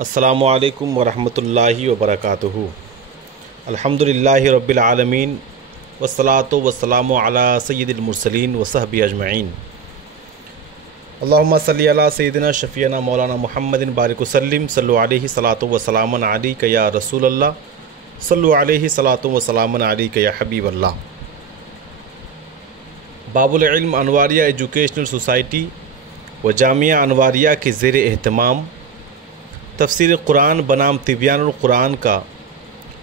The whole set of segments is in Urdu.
السلام علیکم ورحمۃ اللہ وبرکاتہ۔ الحمدللہ رب العالمین والصلاۃ والسلام علی سید المرسلین وصحبہ اجمعین۔ اللہم صلی علی سیدنا شفیعنا مولانا محمد بارک وسلم صلو علیہ صلاۃ وسلام علیک یا رسول اللہ صلو علیہ صلاۃ وسلام علیک یا حبیب اللہ۔ باب العلم انواریہ ایجوکیشنل سوسائٹی و جامعہ انواریہ کے زیر اہتمام تفسیر قرآن بنام تبیان القرآن کا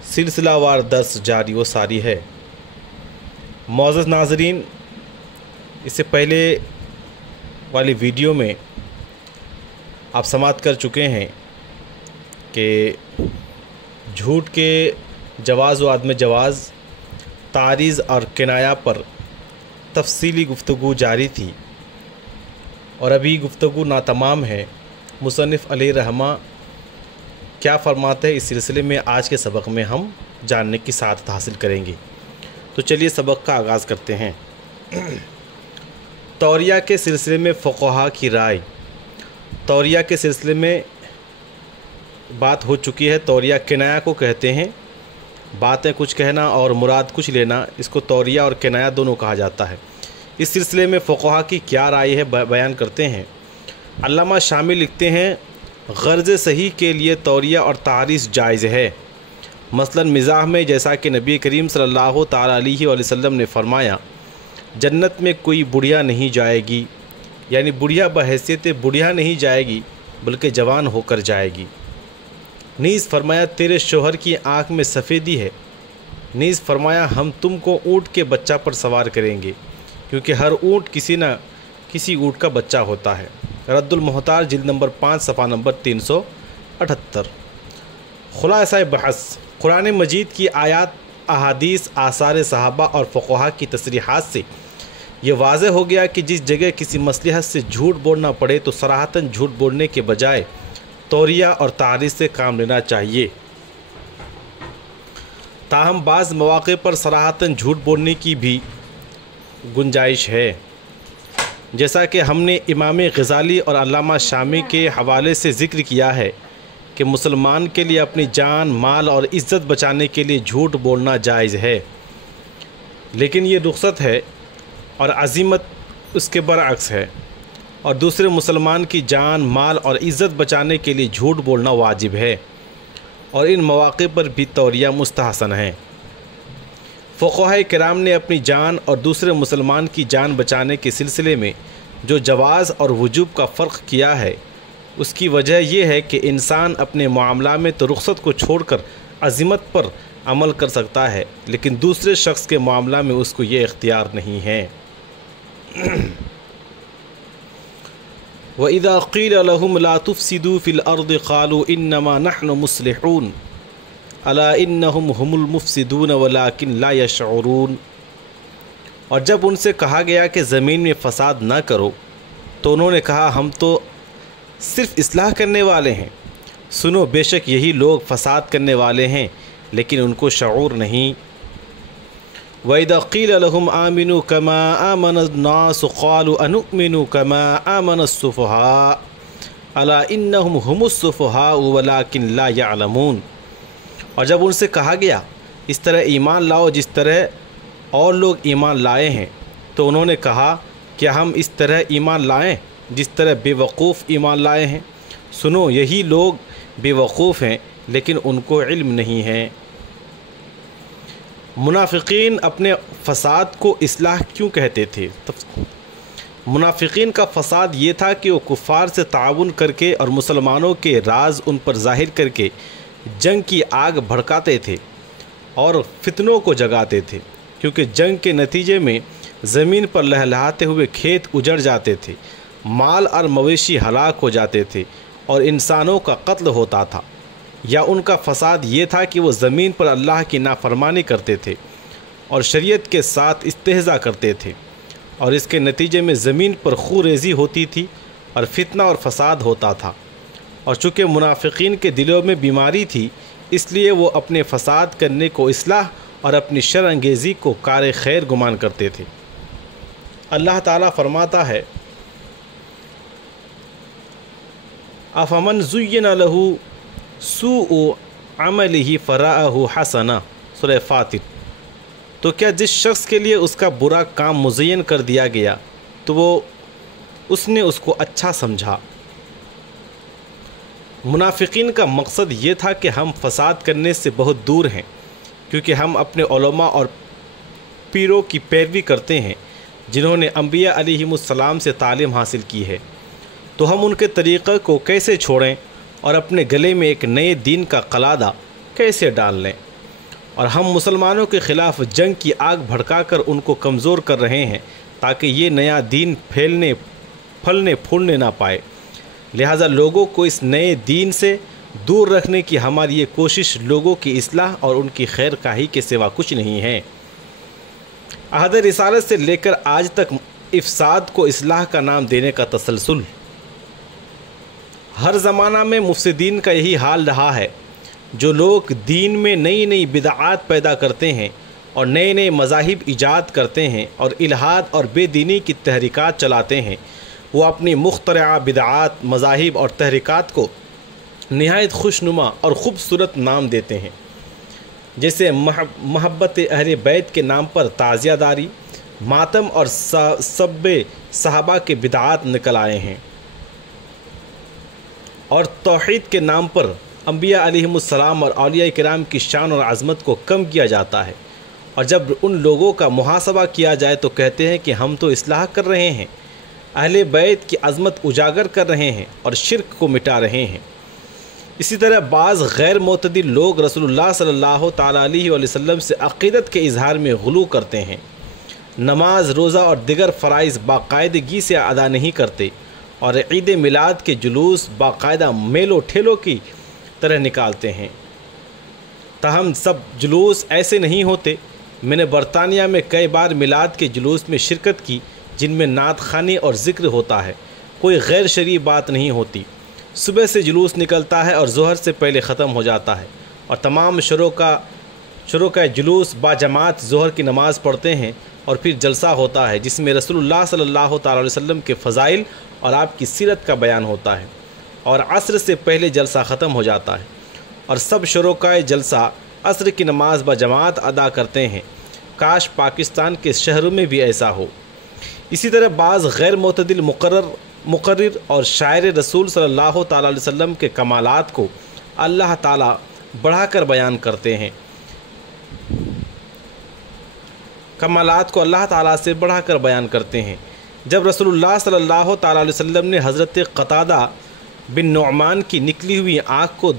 سلسلہ وار درس جاری و ساری ہے۔ معزز ناظرین، اس سے پہلے والی ویڈیو میں آپ سماعت کر چکے ہیں کہ جھوٹ کے جواز و عدم جواز، تعریض اور کنایہ پر تفصیلی گفتگو جاری تھی، اور ابھی گفتگو ناتمام ہے۔ مصنف علیہ رحمہ کیا فرماتے ہیں اس سلسلے میں آج کے سبق میں ہم جاننے کی سعادت حاصل کریں گے۔ تو چلیے سبق کا آغاز کرتے ہیں۔ توریہ کے سلسلے میں فقہا کی رائے۔ توریہ کے سلسلے میں بات ہو چکی ہے۔ توریہ کنایہ کو کہتے ہیں، باتیں کچھ کہنا اور مراد کچھ لینا، اس کو توریہ اور کنایہ دونوں کہا جاتا ہے۔ اس سلسلے میں فقہا کی کیا رائے ہے بیان کرتے ہیں۔ علامہ شامی لکھتے ہیں، غرض صحیح کے لیے توریہ اور تعریض جائز ہے۔ مثلا مزاح میں، جیسا کہ نبی کریم صلی اللہ تعالیٰ علیہ وسلم نے فرمایا، جنت میں کوئی بڑھیا نہیں جائے گی، یعنی بڑھیا بحیثیت بڑھیا نہیں جائے گی بلکہ جوان ہو کر جائے گی۔ نیز فرمایا، تیرے شوہر کی آنکھ میں سفیدی ہے۔ نیز فرمایا، ہم تم کو اونٹ کے بچہ پر سوار کریں گے، کیونکہ ہر اونٹ کسی نہ کسی اونٹ کا بچہ ہوتا ہے۔ رد المحتار جلد نمبر 5 صفحہ نمبر 378۔ خلاصہ بحث، قرآن مجید کی آیات، احادیث، آثار صحابہ اور فقہا کی تصریحات سے یہ واضح ہو گیا کہ جس جگہ کسی مصلحت سے جھوٹ بولنا پڑے تو صراحتاً جھوٹ بولنے کے بجائے توریہ اور تعریض سے کام لینا چاہیے۔ تاہم بعض مواقع پر صراحتاً جھوٹ بولنے کی بھی گنجائش ہے، جیسا کہ ہم نے امام غزالی اور علامہ شامی کے حوالے سے ذکر کیا ہے کہ مسلمان کے لیے اپنی جان، مال اور عزت بچانے کے لیے جھوٹ بولنا جائز ہے، لیکن یہ رخصت ہے اور عزیمت اس کے برعکس ہے، اور دوسرے مسلمان کی جان، مال اور عزت بچانے کے لیے جھوٹ بولنا واجب ہے، اور ان مواقع پر بھی توریہ مستحسن ہے۔ فقہاء کرام نے اپنی جان اور دوسرے مسلمان کی جان بچانے کے سلسلے میں جو جواز اور وجوب کا فرق کیا ہے، اس کی وجہ یہ ہے کہ انسان اپنے معاملہ میں تو رخصت کو چھوڑ کر عزیمت پر عمل کر سکتا ہے، لیکن دوسرے شخص کے معاملہ میں اس کو یہ اختیار نہیں ہے۔ وَإِذَا قِيلَ لَهُمْ لَا تُفْسِدُوا فِي الْأَرْضِ قَالُوا إِنَّمَا نَحْنُ مُصْلِحُونَ أَلَا إِنَّهُمْ هُمُ الْمُفْسِدُونَ وَلَكِنْ لَا يَشْعُرُونَ۔ اور جب ان سے کہا گیا کہ زمین میں فساد نہ کرو تو انہوں نے کہا، ہم تو صرف اصلاح کرنے والے ہیں۔ سنو، بے شک یہی لوگ فساد کرنے والے ہیں، لیکن ان کو شعور نہیں۔ وَإِذَا قِيلَ لَهُمْ آمِنُوا كَمَا آمَنَ النَّاسُ قَالُوا أَنُؤْمِنُ كَمَا آمَنَ السُّفَهَاءُ أَلَا إِنَّهُمْ هُمُ السُّفَهَاءُ وَلَكِنْ لَا يَعْلَمُونَ۔ اور جب ان سے کہا گیا اس طرح ایمان لاؤ جس طرح اور لوگ ایمان لائے ہیں، تو انہوں نے کہا، کیا ہم اس طرح ایمان لائیں جس طرح بے وقوف ایمان لائے ہیں؟ سنو، یہی لوگ بے وقوف ہیں لیکن ان کو علم نہیں ہے۔ منافقین اپنے فساد کو اصلاح کیوں کہتے تھے؟ منافقین کا فساد یہ تھا کہ وہ کفار سے تعاون کر کے اور مسلمانوں کے راز ان پر ظاہر کر کے جنگ کی آگ بھڑکاتے تھے اور فتنوں کو جگاتے تھے، کیونکہ جنگ کے نتیجے میں زمین پر لہلہاتے ہوئے کھیت اجڑ جاتے تھے، مال اور مویشی ہلاک ہو جاتے تھے اور انسانوں کا قتل ہوتا تھا۔ یا ان کا فساد یہ تھا کہ وہ زمین پر اللہ کی نافرمانی کرتے تھے اور شریعت کے ساتھ استہزاء کرتے تھے، اور اس کے نتیجے میں زمین پر خون ریزی ہوتی تھی اور فتنہ اور فساد ہوتا تھا۔ اور چونکہ منافقین کے دلوں میں بیماری تھی، اس لیے وہ اپنے فساد کرنے کو اصلاح اور اپنی شر انگیزی کو کار خیر گمان کرتے تھے۔ اللہ تعالیٰ فرماتا ہے، افمن زین له سوء عملہ فرأہ حسنا، سورہ فاطر۔ تو کیا جس شخص کے لیے اس کا برا کام مزین کر دیا گیا تو اس نے اس کو اچھا سمجھا۔ منافقین کا مقصد یہ تھا کہ ہم فساد کرنے سے بہت دور ہیں، کیونکہ ہم اپنے علماء اور پیروں کی پیروی کرتے ہیں جنہوں نے انبیاء علیہم السلام سے تعلیم حاصل کی ہے، تو ہم ان کے طریقے کو کیسے چھوڑیں اور اپنے گلے میں ایک نئے دین کا قلادہ کیسے ڈال لیں؟ اور ہم مسلمانوں کے خلاف جنگ کی آگ بھڑکا کر ان کو کمزور کر رہے ہیں تاکہ یہ نیا دین پھلنے پھولنے نہ پائے۔ لہٰذا لوگوں کو اس نئے دین سے دور رکھنے کی ہماری یہ کوشش لوگوں کی اصلاح اور ان کی خیر خواہی کے سوا کچھ نہیں ہے۔ عہد رسالت سے لے کر آج تک افساد کو اصلاح کا نام دینے کا تسلسل۔ ہر زمانہ میں مفسدین کا یہی حال رہا ہے۔ جو لوگ دین میں نئی نئی بدعات پیدا کرتے ہیں اور نئے نئے مذاہب ایجاد کرتے ہیں اور الحاد اور بے دینی کی تحریکات چلاتے ہیں، وہ اپنی مخترعہ بدعات، مذاہب اور تحریکات کو نہایت خوشنما اور خوبصورت نام دیتے ہیں، جیسے محبت اہل بیت کے نام پر تعزیہ داری، ماتم اور سب صحابہ کے بدعات نکل آئے ہیں، اور توحید کے نام پر انبیاء علیہم السلام اور اولیاء کرام کی شان اور عظمت کو کم کیا جاتا ہے، اور جب ان لوگوں کا محاسبہ کیا جائے تو کہتے ہیں کہ ہم تو اصلاح کر رہے ہیں، اہل بیت کی عظمت اجاگر کر رہے ہیں اور شرک کو مٹا رہے ہیں۔ اسی طرح بعض غیر معتدل لوگ رسول اللہ صلی اللہ تعالیٰ علیہ وسلم سے عقیدت کے اظہار میں غلو کرتے ہیں، نماز، روزہ اور دیگر فرائض باقاعدگی سے ادا نہیں کرتے، اور عید میلاد کے جلوس باقاعدہ میلوں ٹھیلوں کی طرح نکالتے ہیں۔ تاہم سب جلوس ایسے نہیں ہوتے۔ میں نے برطانیہ میں کئی بار میلاد کے جلوس میں شرکت کی جن میں نعت خوانی اور ذکر ہوتا ہے، کوئی غیر شرعی بات نہیں ہوتی۔ صبح سے جلوس نکلتا ہے اور ظہر سے پہلے ختم ہو جاتا ہے، اور تمام شروع کا جلوس باجماعت ظہر کی نماز پڑھتے ہیں، اور پھر جلسہ ہوتا ہے جس میں رسول اللہ صلی اللہ تعالیٰ علیہ وسلم کے فضائل اور آپ کی سیرت کا بیان ہوتا ہے، اور عصر سے پہلے جلسہ ختم ہو جاتا ہے، اور سب شرکائے جلسہ عصر کی نماز بجماعت ادا کرتے ہیں۔ کاش پاکستان کے شہروں میں بھی ایسا ہو۔ اسی طرح بعض غیر معتدل مقرر اور شاعر رسول صلی اللہ تعالیٰ علیہ وسلم کے کمالات کو اللہ تعالیٰ بڑھا کر بیان کرتے ہیں، کمالات کو اللہ تعالیٰ سے بڑھا کر بیان کرتے ہیں۔ جب رسول اللہ صلی اللہ تعالیٰ علیہ وسلم نے حضرت قتادہ بن نعمان کی نکلی ہوئی آنکھ کو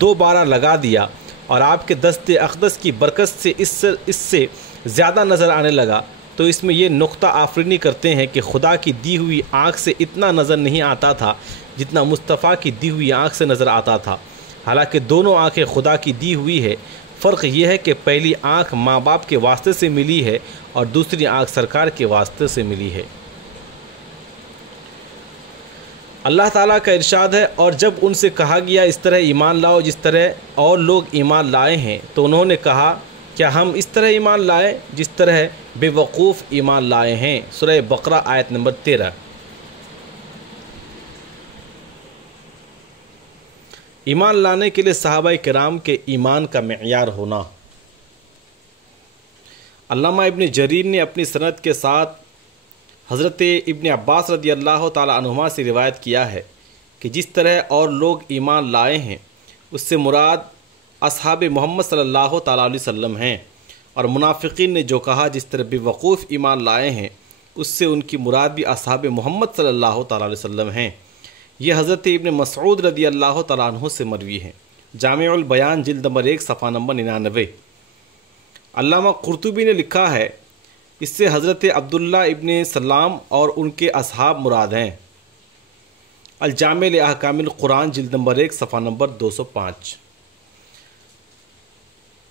دوبارہ لگا دیا اور آپ کے دست اقدس کی برکت سے اس سے زیادہ نظر آنے لگا، تو اس میں یہ نقطہ آفرینی کرتے ہیں کہ خدا کی دی ہوئی آنکھ سے اتنا نظر نہیں آتا تھا جتنا مصطفیٰ کی دی ہوئی آنکھ سے نظر آتا تھا، حالانکہ دونوں آنکھیں خدا کی دی ہوئی ہے۔ فرق یہ ہے کہ پہلی آنکھ ماں باپ کے واسطے سے ملی ہے اور دوسری آنکھ سرکار کے واسطے سے ملی ہے۔ اللہ تعالیٰ کا ارشاد ہے، اور جب ان سے کہا گیا اس طرح ایمان لاؤ جس طرح اور لوگ ایمان لائے ہیں، تو انہوں نے کہا کیا ہم اس طرح ایمان لائیں جس طرح بے وقوف ایمان لائے ہیں۔ سورہ بقرہ آیت نمبر 13۔ ایمان لانے کے لیے صحابہ کرام کے ایمان کا معیار ہونا۔ علامہ ابن جریر نے اپنی سند کے ساتھ حضرت ابن عباس رضی اللہ تعالی عنہما سے روایت کیا ہے کہ جس طرح اور لوگ ایمان لائے ہیں اس سے مراد اصحاب محمد صلی اللہ تعالیٰ علیہ وسلم ہیں، اور منافقین نے جو کہا جس طرح بے وقوف ایمان لائے ہیں اس سے ان کی مراد بھی اصحاب محمد صلی اللہ تعالیٰ علیہ وسلم ہیں۔ یہ حضرت ابن مسعود رضی اللہ تعالیٰ عنہ سے مروی ہیں۔ جامع البیان جلد نمبر 1 صفحہ نمبر 99۔ علامہ قرطبی نے لکھا ہے اس سے حضرت عبداللہ ابن سلام اور ان کے اصحاب مراد ہیں۔ الجامع لاحکام القرآن جلد نمبر 1 صفحہ نمبر 205۔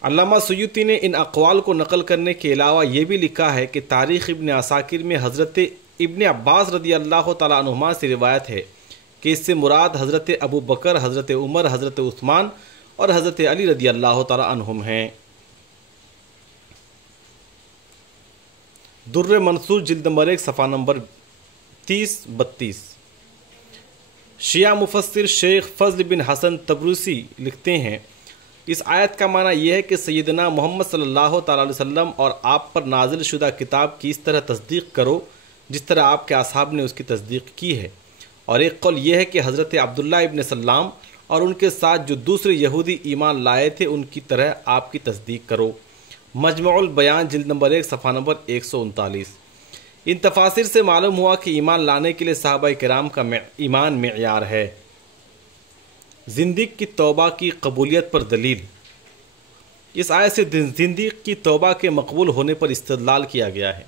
علامہ سیوطی نے ان اقوال کو نقل کرنے کے علاوہ یہ بھی لکھا ہے کہ تاریخ ابن عساکر میں حضرت ابن عباس رضی اللہ تعالیٰ عنہما سے روایت ہے کہ اس سے مراد حضرت ابو بکر، حضرت عمر، حضرت عثمان اور حضرت علی رضی اللہ تعالیٰ عنہم ہیں۔ در منصور جلد نمبر 1 صفحہ نمبر 30-32۔ شیعہ مفسر شیخ فضل بن حسن تبروسی لکھتے ہیں اس آیت کا معنی یہ ہے کہ سیدنا محمد صلی اللہ تعالی علیہ وسلم اور آپ پر نازل شدہ کتاب کی اس طرح تصدیق کرو جس طرح آپ کے اصحاب نے اس کی تصدیق کی ہے، اور ایک قول یہ ہے کہ حضرت عبداللہ ابن سلام اور ان کے ساتھ جو دوسرے یہودی ایمان لائے تھے ان کی طرح آپ کی تصدیق کرو۔ مجموع البیان جلد نمبر 1 صفحہ نمبر 139۔ ان تفاسیر سے معلوم ہوا کہ ایمان لانے کے لیے صحابہ کرام کا ایمان معیار ہے۔ زندیق کی توبہ کی قبولیت پر دلیل۔ اس آیت سے زندیق کی توبہ کے مقبول ہونے پر استدلال کیا گیا ہے،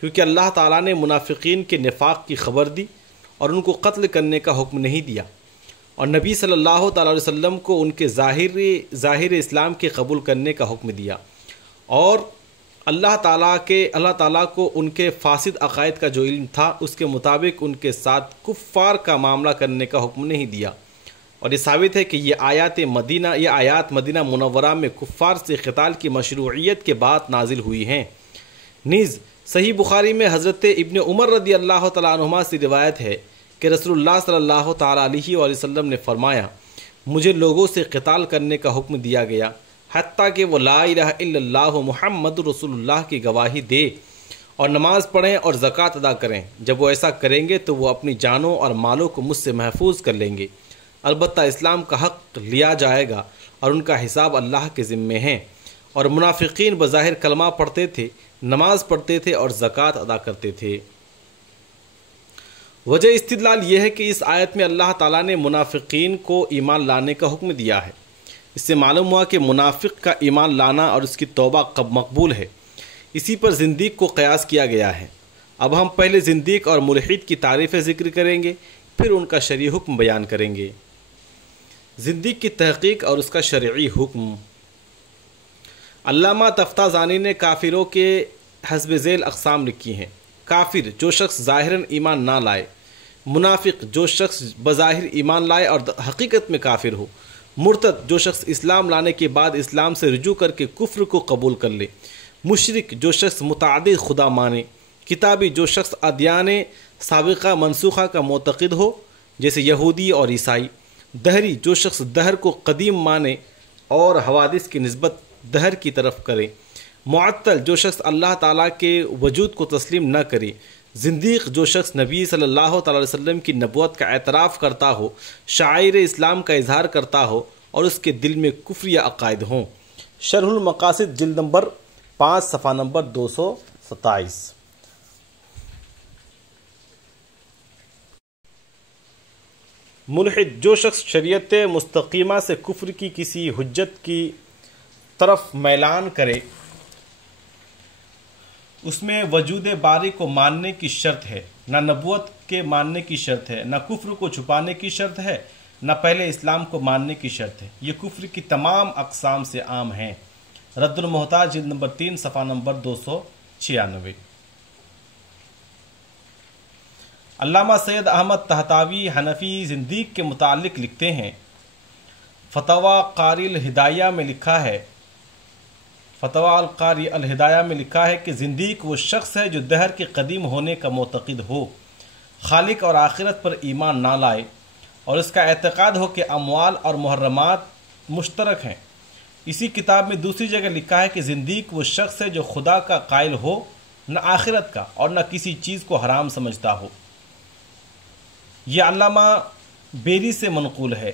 کیونکہ اللہ تعالیٰ نے منافقین کے نفاق کی خبر دی اور ان کو قتل کرنے کا حکم نہیں دیا، اور نبی صلی اللہ تعالیٰ علیہ وسلم کو ان کے ظاہر اسلام کے قبول کرنے کا حکم دیا، اور اللہ تعالیٰ کو ان کے فاسد عقائد کا جو علم تھا اس کے مطابق ان کے ساتھ کفار کا معاملہ کرنے کا حکم نہیں دیا۔ اور یہ ثابت ہے کہ یہ آیات مدینہ منورہ میں کفار سے قتال کی مشروعیت کے بعد نازل ہوئی ہیں۔ نیز صحیح بخاری میں حضرت ابن عمر رضی اللہ تعالیٰ عنہما سے روایت ہے کہ رسول اللہ صلی اللہ تعالیٰ علیہ وآلہ وسلم نے فرمایا، مجھے لوگوں سے قتال کرنے کا حکم دیا گیا حتیٰ کہ وہ لا الہ الا اللہ محمد رسول اللہ کی گواہی دے اور نماز پڑھیں اور زکوٰۃ ادا کریں۔ جب وہ ایسا کریں گے تو وہ اپنی جانوں اور مالوں کو مجھ سے محفوظ کر لیں گے، البتہ اسلام کا حق لیا جائے گا اور ان کا حساب اللہ کے ذمے ہے۔ اور منافقین بظاہر کلمہ پڑھتے تھے، نماز پڑھتے تھے اور زکوٰۃ ادا کرتے تھے۔ وجہ استدلال یہ ہے کہ اس آیت میں اللہ تعالیٰ نے منافقین کو ایمان لانے کا حکم دیا ہے۔ اس سے معلوم ہوا کہ منافق کا ایمان لانا اور اس کی توبہ کب مقبول ہے، اسی پر زندیق کو قیاس کیا گیا ہے۔ اب ہم پہلے زندیق اور ملحد کی تعریفیں ذکر کریں گے، پھر ان کا شرعی حکم بیان کریں گے۔ زندیق کی تحقیق اور اس کا شرعی حکم۔ علامہ تفتازانی نے کافروں کے حسب ذیل اقسام لکھی ہیں۔ کافر جو شخص ظاہراً ایمان نہ لائے، منافق جو شخص بظاہر ایمان لائے اور حقیقت میں کافر ہو، مرتد جو شخص اسلام لانے کے بعد اسلام سے رجوع کر کے کفر کو قبول کر لے، مشرک جو شخص متعدد خدا مانے، کتابی جو شخص ادیان سابقہ منسوخہ کا معتقد ہو جیسے یہودی اور عیسائی، دہری جو شخص دہر کو قدیم مانے اور حوادث کی نسبت دہر کی طرف کرے، معطل جو شخص اللہ تعالیٰ کے وجود کو تسلیم نہ کرے، زندیق جو شخص نبی صلی اللہ تعالی علیہ وسلم کی نبوت کا اعتراف کرتا ہو، شاعر اسلام کا اظہار کرتا ہو اور اس کے دل میں کفری عقائد ہوں۔ شرح المقاصد جلد نمبر 5 صفحہ نمبر 227۔ ملحد جو شخص شریعت مستقیمہ سے کفر کی کسی حجت کی طرف میلان کرے، اس میں وجود باری کو ماننے کی شرط ہے، نہ نبوت کے ماننے کی شرط ہے، نہ کفر کو چھپانے کی شرط ہے، نہ پہلے اسلام کو ماننے کی شرط ہے۔ یہ کفر کی تمام اقسام سے عام ہیں۔ رد المحتاج جلد نمبر 3 صفحہ نمبر 296۔ علامہ سید احمد طہطاوی حنفی زندیق کے متعلق لکھتے ہیں، فتاوی قاری الہدایہ میں لکھا ہے کہ زندیق وہ شخص ہے جو دہر کے قدیم ہونے کا معتقد ہو، خالق اور آخرت پر ایمان نہ لائے، اور اس کا اعتقاد ہو کہ اموال اور محرمات مشترک ہیں۔ اسی کتاب میں دوسری جگہ لکھا ہے کہ زندیق وہ شخص ہے جو خدا کا قائل ہو، نہ آخرت کا، اور نہ کسی چیز کو حرام سمجھتا ہو۔ یہ علامہ بیری سے منقول ہے،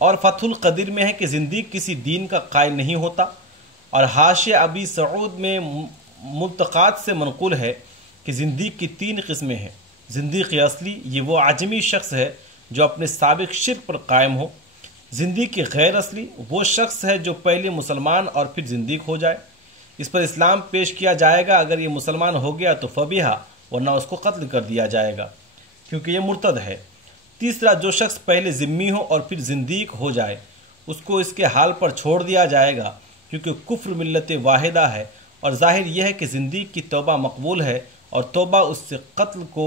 اور فتح القدیر میں ہے کہ زندیق کسی دین کا قائل نہیں ہوتا، اور حاشیہ ابی سعود میں ملتقات سے منقول ہے کہ زندیق کی 3 قسمیں ہیں۔ زندیق اصلی، یہ وہ عجمی شخص ہے جو اپنے سابق شرک پر قائم ہو۔ زندیق غیر اصلی، وہ شخص ہے جو پہلے مسلمان اور پھر زندیق ہو جائے، اس پر اسلام پیش کیا جائے گا، اگر یہ مسلمان ہو گیا تو فبیہا، ورنہ اس کو قتل کر دیا جائے گا کیونکہ یہ مرتد ہے۔ تیسرا، جو شخص پہلے ذمی ہو اور پھر زندیق ہو جائے، اس کو اس کے حال پر چھوڑ دیا جائے گا کیونکہ کفر ملت واحدہ ہے، اور ظاہر یہ ہے کہ زندیق کی توبہ مقبول ہے اور توبہ اس سے قتل کو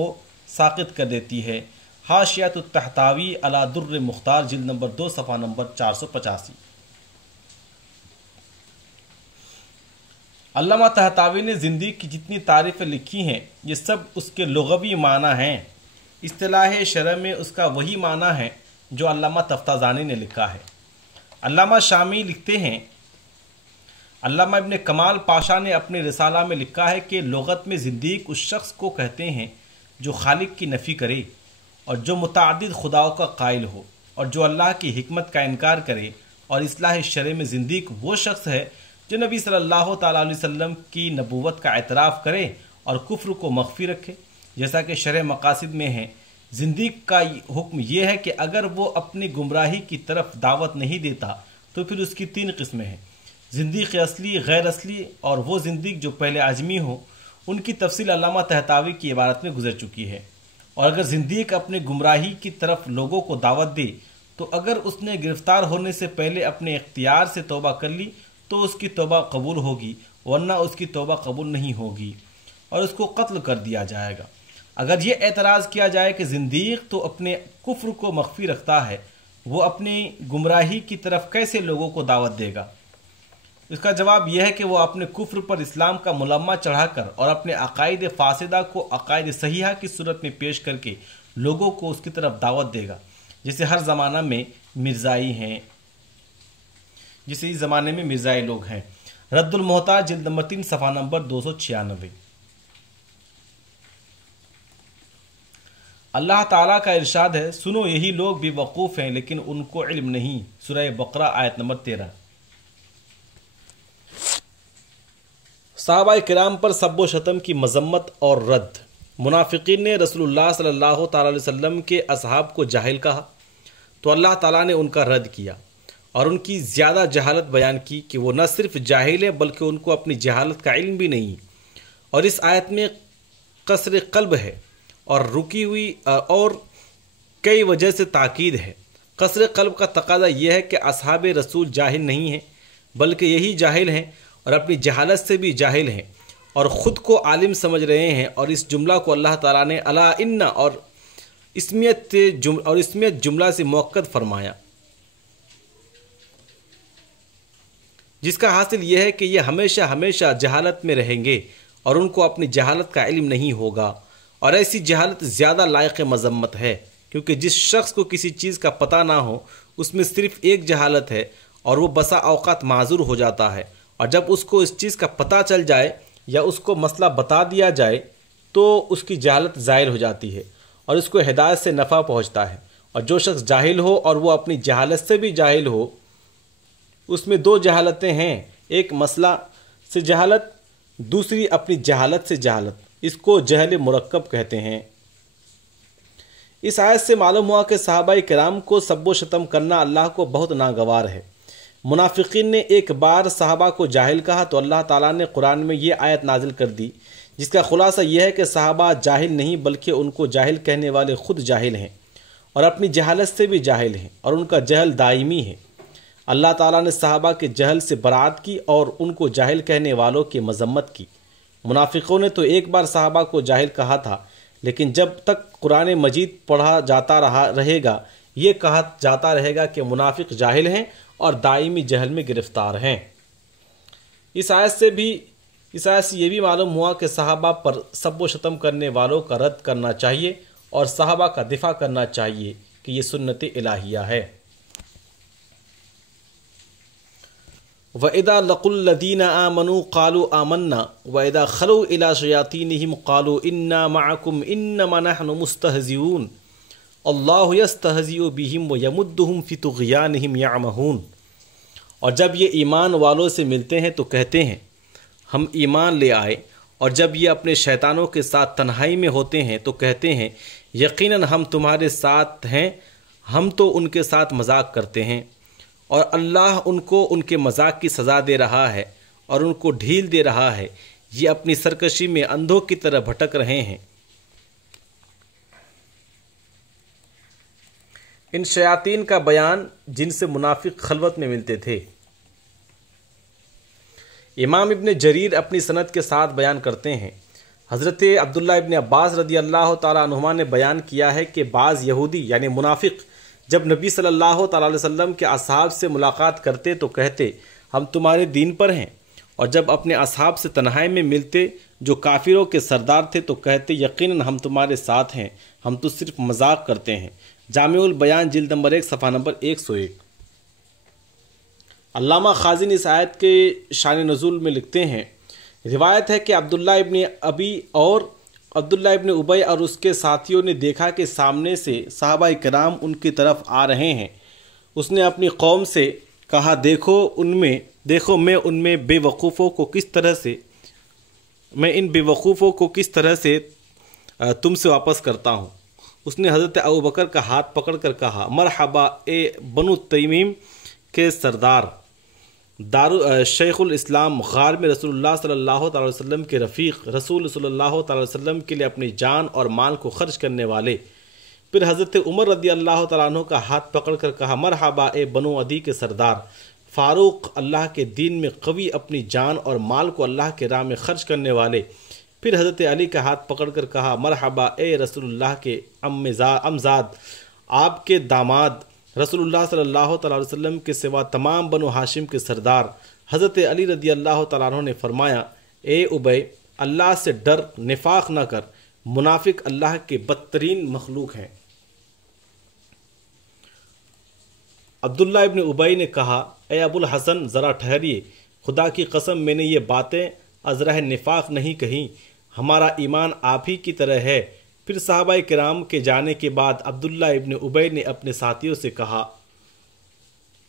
ساقط کر دیتی ہے۔ حاشیۃ الطحطاوی علی در مختار جلد نمبر 2 صفحہ نمبر 485۔ علامہ طحطاوی نے زندیق کی جتنی تعریفیں لکھی ہیں یہ سب اس کے لغوی معنی ہیں۔ اصطلاح شرع میں اس کا وہی معنی ہے جو علامہ تفتازانی نے لکھا ہے۔ علامہ شامی لکھتے ہیں، علامہ ابن کمال پاشا نے اپنے رسالہ میں لکھا ہے کہ لغت میں زندیق اس شخص کو کہتے ہیں جو خالق کی نفی کرے اور جو متعدد خداؤں کا قائل ہو اور جو اللہ کی حکمت کا انکار کرے، اور اصلاح شرع میں زندیق وہ شخص ہے جو نبی صلی اللہ تعالیٰ علیہ وسلم کی نبوت کا اعتراف کرے اور کفر کو مخفی رکھے، جیسا کہ شرح مقاصد میں ہے۔ زندیق کا حکم یہ ہے کہ اگر وہ اپنی گمراہی کی طرف دعوت نہیں دیتا تو پھر اس کی 3 قسمیں ہیں: زندیق اصلی، غیر اصلی اور وہ زندیق جو پہلے اعجمی ہو۔ ان کی تفصیل علامہ طحطاوی کی عبارت میں گزر چکی ہے۔ اور اگر زندیق اپنے گمراہی کی طرف لوگوں کو دعوت دے تو اگر اس نے گرفتار ہونے سے پہلے اپنے اختیار سے توبہ کر لی تو اس کی توبہ قبول ہوگی، ورنہ اس کی توبہ قبول نہیں ہوگی اور اس کو قتل کر دیا جائے گا۔ اگر یہ اعتراض کیا جائے کہ زندیق تو اپنے کفر کو مخفی رکھتا ہے، وہ اپنی گمراہی کی طرف کیسے لوگوں کو دعوت دے گا؟ اس کا جواب یہ ہے کہ وہ اپنے کفر پر اسلام کا ملمہ چڑھا کر اور اپنے عقائد فاسدہ کو عقائد صحیحہ کی صورت میں پیش کر کے لوگوں کو اس کی طرف دعوت دے گا، جیسے ہر زمانہ میں مرزائی ہیں، جیسے اس زمانے میں مرزائی لوگ ہیں۔ رد المحتاج جلد نمبر 3 صفحہ نمبر 296۔ اللہ تعالیٰ کا ارشاد ہے، سنو یہی لوگ بھی وقوف ہیں لیکن ان کو علم نہیں۔ سورہ بقرہ آیت نمبر 13۔ صحابہ کرام پر سب و شتم کی مذمت اور رد۔ منافقین نے رسول اللہ صلی اللہ تعالیٰ علیہ وسلم کے اصحاب کو جاہل کہا تو اللہ تعالیٰ نے ان کا رد کیا اور ان کی زیادہ جہالت بیان کی کہ وہ نہ صرف جاہل ہیں بلکہ ان کو اپنی جہالت کا علم بھی نہیں۔ اور اس آیت میں قصر قلب ہے اور رکی ہوئی اور کئی وجہ سے تاکید ہے۔ قصر قلب کا تقاضا یہ ہے کہ اصحاب رسول جاہل نہیں ہیں بلکہ یہی جاہل ہیں اور اپنی جہالت سے بھی جاہل ہیں اور خود کو عالم سمجھ رہے ہیں، اور اس جملہ کو اللہ تعالیٰ نے الا ان اور اسمیت جملہ سے مؤکد فرمایا، جس کا حاصل یہ ہے کہ یہ ہمیشہ ہمیشہ جہالت میں رہیں گے اور ان کو اپنی جہالت کا علم نہیں ہوگا، اور ایسی جہالت زیادہ لائق مذمت ہے کیونکہ جس شخص کو کسی چیز کا پتہ نہ ہو اس میں صرف ایک جہالت ہے اور وہ بسا اوقات معذور ہو جاتا ہے، اور جب اس کو اس چیز کا پتہ چل جائے یا اس کو مسئلہ بتا دیا جائے تو اس کی جہالت ظاہر ہو جاتی ہے اور اس کو ہدایت سے نفع پہنچتا ہے۔ اور جو شخص جاہل ہو اور وہ اپنی جہالت سے بھی جاہل ہو، اس میں 2 جہالتیں ہیں، ایک مسئلہ سے جہالت، دوسری اپنی جہالت سے جہالت، اس کو جہل مرکب کہتے ہیں۔ اس آیت سے معلوم ہوا کہ صحابہ کرام کو سب و شتم کرنا اللہ کو بہت ناگوار ہے۔ منافقین نے ایک بار صحابہ کو جاہل کہا تو اللہ تعالیٰ نے قرآن میں یہ آیت نازل کر دی جس کا خلاصہ یہ ہے کہ صحابہ جاہل نہیں بلکہ ان کو جاہل کہنے والے خود جاہل ہیں اور اپنی جہالت سے بھی جاہل ہیں اور ان کا جہل دائمی ہے۔ اللہ تعالیٰ نے صحابہ کے جہل سے برات کی اور ان کو جاہل کہنے والوں کی مذمت کی۔ منافقوں نے تو ایک بار صحابہ کو جاہل کہا تھا، لیکن جب تک قرآن مجید پڑھا جاتا رہے گا یہ کہا جاتا رہے گا کہ منافق جاہل ہیں اور دائمی جہل میں گرفتار ہیں۔ اس آیت سے یہ بھی معلوم ہوا کہ صحابہ پر سب و شتم کرنے والوں کا رد کرنا چاہیے اور صحابہ کا دفاع کرنا چاہیے کہ یہ سنت الہیہ ہے۔ وَإِذَا لَقُوا الَّذِينَ آمَنُوا قَالُوا آمَنَّا وَإِذَا خَلَوْا إِلَىٰ شَيَاطِينِهِمْ قَالُوا إِنَّا مَعَكُمْ إِنَّمَا نَحْنُ مُسْتَهْزِئُونَ اللَّهُ يَسْتَهْزِئُ بِهِمْ وَيَمُدُّهُمْ فِي طُغْيَانِهِمْ يَعْمَهُونَ۔ اور جب یہ ایمان والوں سے ملتے ہیں تو کہتے ہیں ہم ایمان لے آئے، اور جب یہ اپنے شیطانوں کے ساتھ تنہائی میں ہوتے ہیں تو کہتے ہیں یقیناً ہم تمہارے ساتھ ہیں، ہم تو ان کے ساتھ مذاق کرتے ہیں، اور اللہ ان کو ان کے مذاق کی سزا دے رہا ہے اور ان کو ڈھیل دے رہا ہے، یہ اپنی سرکشی میں اندھوں کی طرح بھٹک رہے ہیں۔ ان شیاطین کا بیان جن سے منافق خلوت میں ملتے تھے۔ امام ابن جریر اپنی سند کے ساتھ بیان کرتے ہیں، حضرت عبداللہ ابن عباس رضی اللہ تعالیٰ عنہما نے بیان کیا ہے کہ بعض یہودی یعنی منافق جب نبی صلی اللہ تعالیٰ علیہ وسلم کے اصحاب سے ملاقات کرتے تو کہتے ہم تمہارے دین پر ہیں، اور جب اپنے اصحاب سے تنہائی میں ملتے جو کافروں کے سردار تھے تو کہتے یقیناً ہم تمہارے ساتھ ہیں، ہم تو صرف مذاق کرتے ہیں۔ جامع البیان جلد نمبر 1 صفحہ نمبر 101۔ علامہ خازن اس آیت کے شان نزول میں لکھتے ہیں، روایت ہے کہ عبداللہ ابن ابی اور اس کے ساتھیوں نے دیکھا کہ سامنے سے صحابہ کرام ان کی طرف آ رہے ہیں۔ اس نے اپنی قوم سے کہا، دیکھو میں ان بے وقوفوں کو کس طرح سے تم سے واپس کرتا ہوں۔ اس نے حضرت ابوبکر کا ہاتھ پکڑ کر کہا، مرحبا اے بنو تیمیم کے سردار، شیخ الاسلام، غار میں رسول اللہ صلی اللہ تعالی وسلم کے رفیق، رسول صلی اللہ تعالی وسلم کے لیے اپنی جان اور مال کو خرچ کرنے والے۔ پھر حضرت عمر رضی اللہ تعالیٰ عنہ کا ہاتھ پکڑ کر کہا، مرحبا اے بنو عدی کے سردار، فاروق، اللہ کے دین میں قوی، اپنی جان اور مال کو اللہ کے راہ میں خرچ کرنے والے۔ پھر حضرت علی کا ہاتھ پکڑ کر کہا، مرحبا اے رسول اللہ کے امزاد، آپ کے داماد، رسول اللہ صلی اللہ تعالیٰ علیہ وسلم کے سوا تمام بنو ہاشم کے سردار۔ حضرت علی رضی اللہ تعالیٰ عنہ نے فرمایا، اے ابی، اللہ سے ڈر، نفاق نہ کر، منافق اللہ کے بدترین مخلوق ہیں۔ عبداللہ ابن ابی نے کہا، اے ابو الحسن، ذرا ٹھہریے، خدا کی قسم میں نے یہ باتیں از رہ نفاق نہیں کہیں، ہمارا ایمان آپ ہی کی طرح ہے۔ پھر صحابہ کرام کے جانے کے بعد عبداللہ ابن ابی نے اپنے ساتھیوں سے کہا،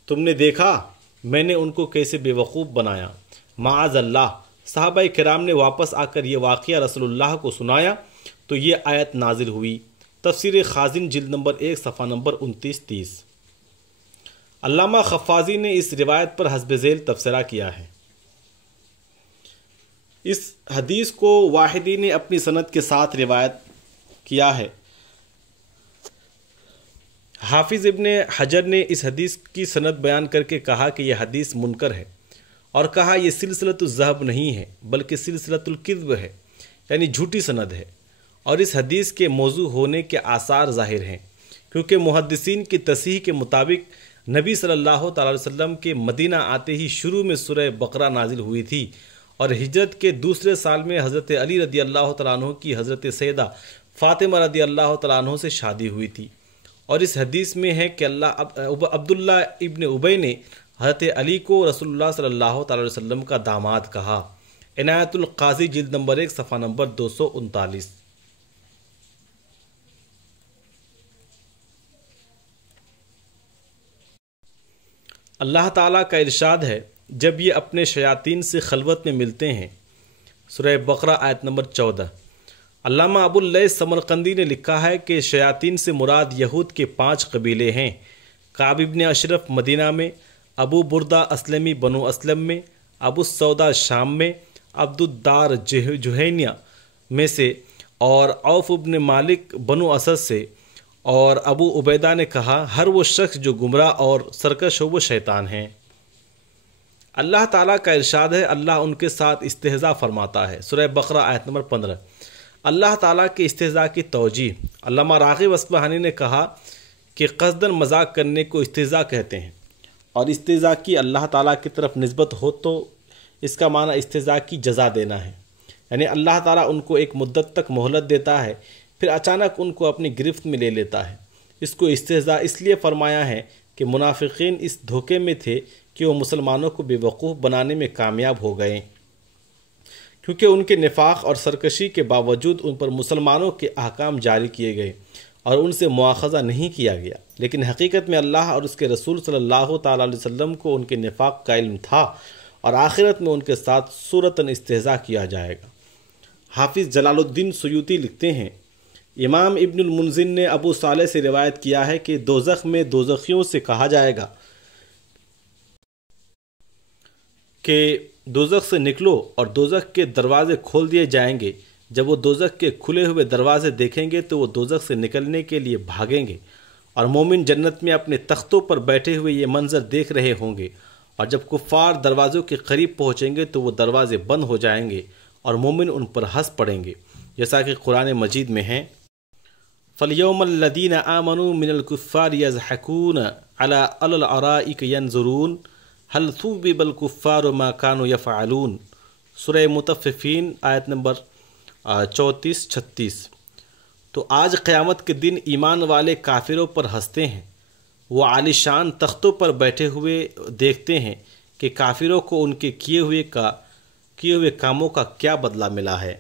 تم نے دیکھا میں نے ان کو کیسے بے وقوف بنایا۔ معاذ اللہ۔ صحابہ کرام نے واپس آ کر یہ واقعہ رسول اللہ کو سنایا تو یہ آیت نازل ہوئی۔ تفسیر خازن جلد نمبر 1 صفحہ نمبر 29-30۔ علامہ خفازی نے اس روایت پر حسب ذیل تبصرہ کیا ہے۔ اس حدیث کو واحدی نے اپنی سند کے ساتھ روایت کیا ہے۔ حافظ ابن حجر نے اس حدیث کی سند بیان کر کے کہا کہ یہ حدیث منکر ہے، اور کہا یہ سلسلۃ الذہب نہیں ہے بلکہ سلسلۃ الکذب ہے، یعنی جھوٹی سند ہے، اور اس حدیث کے موضوع ہونے کے آثار ظاہر ہیں، کیونکہ محدثین کی تصحیح کے مطابق نبی صلی اللہ تعالی وسلم کے مدینہ آتے ہی شروع میں سورہ بقرہ نازل ہوئی تھی، اور ہجرت کے دوسرے سال میں حضرت علی رضی اللہ تعالیٰ عنہ کی حضرت سیدہ فاطمہ رضی اللہ تعالیٰ عنہ سے شادی ہوئی تھی۔ اور اس حدیث میں ہے کہ عبداللہ ابن ابی نے حضرت علی کو رسول اللہ صلی اللہ تعالی وسلم کا داماد کہا۔ عنایت القاضی جلد نمبر 1 صفحہ نمبر 239۔ اللہ تعالیٰ کا ارشاد ہے، جب یہ اپنے شیاطین سے خلوت میں ملتے ہیں، سورہ بقرہ آیت نمبر 14۔ علامہ ابو اللیث سمرقندی نے لکھا ہے کہ شیاطین سے مراد یہود کے 5 قبیلے ہیں: کعب ابن اشرف مدینہ میں، ابو بردہ اسلمی بنو اسلم میں، ابو السودا شام میں، عبد الدار جہینیہ میں سے، اور عوف ابن مالک بنو اسد سے۔ اور ابو عبیدہ نے کہا، ہر وہ شخص جو گمراہ اور سرکش ہو وہ شیطان ہیں۔ اللہ تعالیٰ کا ارشاد ہے، اللہ ان کے ساتھ استہزاء فرماتا ہے، سورہ بقرہ آیت نمبر 15۔ اللہ تعالیٰ کے استہزاء کی توجیہ۔ علامہ راغب اصفہانی نے کہا کہ قصداً مذاق کرنے کو استہزاء کہتے ہیں، اور استہزاء کی اللہ تعالیٰ کی طرف نسبت ہو تو اس کا معنی استہزاء کی جزا دینا ہے، یعنی اللہ تعالیٰ ان کو ایک مدت تک مہلت دیتا ہے، پھر اچانک ان کو اپنی گرفت میں لے لیتا ہے۔ اس کو استہزاء اس لیے فرمایا ہے کہ منافقین اس دھوکے میں تھے کہ وہ مسلمانوں کو بے وقوف بنانے میں کامیاب ہو گئے، کیونکہ ان کے نفاق اور سرکشی کے باوجود ان پر مسلمانوں کے احکام جاری کیے گئے اور ان سے مواخذہ نہیں کیا گیا، لیکن حقیقت میں اللہ اور اس کے رسول صلی اللہ تعالی علیہ وسلم کو ان کے نفاق کا علم تھا، اور آخرت میں ان کے ساتھ صورتاً استہزاء کیا جائے گا۔ حافظ جلال الدین سیوطی لکھتے ہیں، امام ابن المنذر نے ابو صالح سے روایت کیا ہے کہ دوزخ میں دوزخیوں سے کہا جائے گا کہ دوزخ سے نکلو، اور دوزخ کے دروازے کھول دیے جائیں گے۔ جب وہ دوزخ کے کھلے ہوئے دروازے دیکھیں گے تو وہ دوزخ سے نکلنے کے لیے بھاگیں گے، اور مومن جنت میں اپنے تختوں پر بیٹھے ہوئے یہ منظر دیکھ رہے ہوں گے، اور جب کفار دروازوں کے قریب پہنچیں گے تو وہ دروازے بند ہو جائیں گے اور مومن ان پر ہنس پڑیں گے، جیسا کہ قرآن مجید میں ہے، فَالْيَوْمَ الَّذِينَ آمَنُوا مِنَ الْكُفَّارِ يَضْحَكُونَ عَلَى الْأَرَائِكِ يَنْظُرُونَ هَلْ ثُوِّبَ الْكُفَّارُ مَا كَانُوا يَفْعَلُونَ۔ سورہ مطففین آیت نمبر 34-36۔ تو آج قیامت کے دن ایمان والے کافروں پر ہنستے ہیں، وہ عالیشان تختوں پر بیٹھے ہوئے دیکھتے ہیں کہ کافروں کو ان کے کیے ہوئے کاموں کا کیا بدلہ ملا ہے۔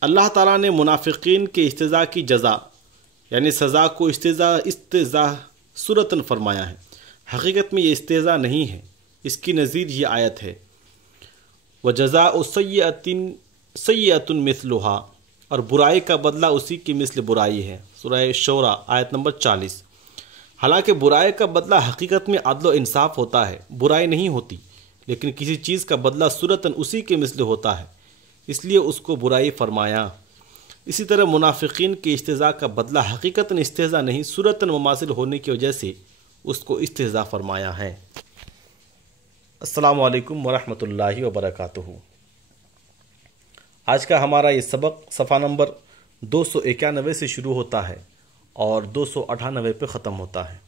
اللہ تعالیٰ نے منافقین کے استہزاء کی جزا یعنی سزا کو استہزاء صورتاً فرمایا ہے۔ حقیقت میں یہ استہزاء نہیں ہے، اس کی نظیر یہ آیت ہے، وَجَزَاءُ سَيِّئَةٍ سَيِّئَةٌ مِثْلُهَا، اور برائی کا بدلہ اسی کی مثل برائی ہے۔ سورہ شورى آیت نمبر 40۔ حالانکہ برائی کا بدلہ حقیقت میں عدل و انصاف ہوتا ہے، برائی نہیں ہوتی، لیکن کسی چیز کا بدلہ صورتاً اسی کے مثل ہوتا ہے، اس لیے اس کو برائی فرمایا۔ اسی طرح منافقین کے استہزاء کا بدلہ حقیقتاً استہزاء نہیں، صورتاً مماثل ہونے کی وجہ سے اس کو استہزاء فرمایا ہے۔ السلام علیکم ورحمۃ اللہ وبرکاتہ۔ آج کا ہمارا یہ سبق صفحہ نمبر 291 سے شروع ہوتا ہے اور 298 پہ ختم ہوتا ہے۔